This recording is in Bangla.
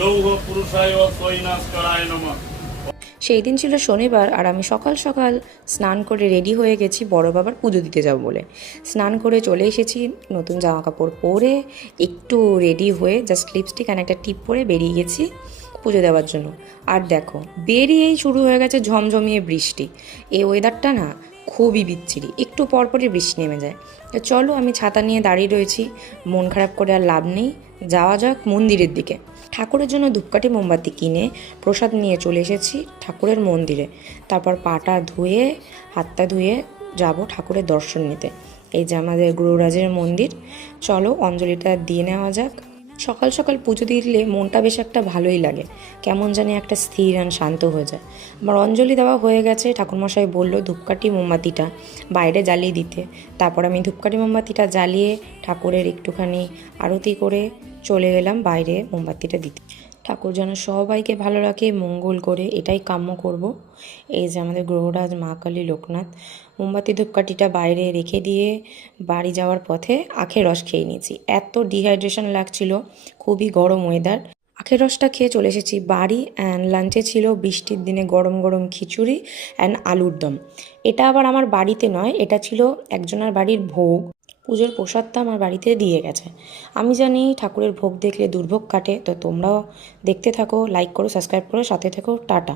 লৌহ পুরুষায় সৈনাস্করায় নমঃ। সেই দিন ছিল শনিবার আর আমি সকাল সকাল স্নান করে রেডি হয়ে গেছি বড় বাবার পুজো দিতে যাব বলে। স্নান করে চলে এসেছি, নতুন জামা কাপড় পরে একটু রেডি হয়ে জাস্ট লিপস্টিক আর একটা টিপ পরে বেরিয়ে গেছি পুজো দেওয়ার জন্য। আর দেখো, বেরিয়েই শুরু হয়ে গেছে ঝমঝমিয়ে বৃষ্টি। এই ওয়েদারটা না খুবই বিচ্ছিরি, একটু পরপরই বৃষ্টি নেমে যায়। তো চলো, আমি ছাতা নিয়ে দাঁড়িয়ে রয়েছি, মন খারাপ করে আর লাভ নেই, যাওয়া যাক মন্দিরের দিকে। ঠাকুরের জন্য ধূপকাঠি মোমবাতি কিনে প্রসাদ নিয়ে চলে এসেছি ঠাকুরের মন্দিরে। তারপর পাটা ধুয়ে হাতটা ধুয়ে যাব ঠাকুরের দর্শন নিতে। এই যে আমাদের গুরুরাজের মন্দির, চলো অঞ্জলিটা দিয়ে নেওয়া যাক। সকাল সকাল পুজো দিলে মনটা বেশ একটা ভালোই লাগে, কেমন জানি একটা স্থির আর শান্ত হয়ে যায়। আমার অঞ্জলি দেওয়া হয়ে গেছে, ঠাকুরমশাই বললো ধূপকাঠি মোমবাতিটা বাইরে জ্বালিয়ে দিতে। তারপর আমি ধূপকাঠি মোমবাতিটা জ্বালিয়ে ঠাকুরের একটুখানি আরতি করে চলে এলাম বাইরে মোমবাতিটা দিতে। ঠাকুর যেন সবাইকে ভালো রাখে, মঙ্গল করে, এটাই কাম্য করব। এই যে আমাদের গ্রহরাজ, মা কালী, লোকনাথ। মোমবাতি ধূপকাঠিটা বাইরে রেখে দিয়ে বাড়ি যাওয়ার পথে আখের রস খেয়ে নিয়েছি, এত ডিহাইড্রেশন লাগছিল, খুবই গরম ওয়েদার। আখের রসটা খেয়ে চলে এসেছি বাড়ি। অ্যান্ড লাঞ্চে ছিল বৃষ্টির দিনে গরম গরম খিচুড়ি অ্যান্ড আলুর দম। এটা আবার আমার বাড়িতে নয়, এটা ছিল একজনের বাড়ির ভোগ, পুজোর প্রসাদটা আমার বাড়িতে দিয়ে গেছে। আমি জানি ঠাকুরের ভোগ দেখলে দুর্ভোগ কাটে, তো তোমরাও দেখতে থাকো, লাইক করো, সাবস্ক্রাইব করো, সাথে থেকো, টাটা।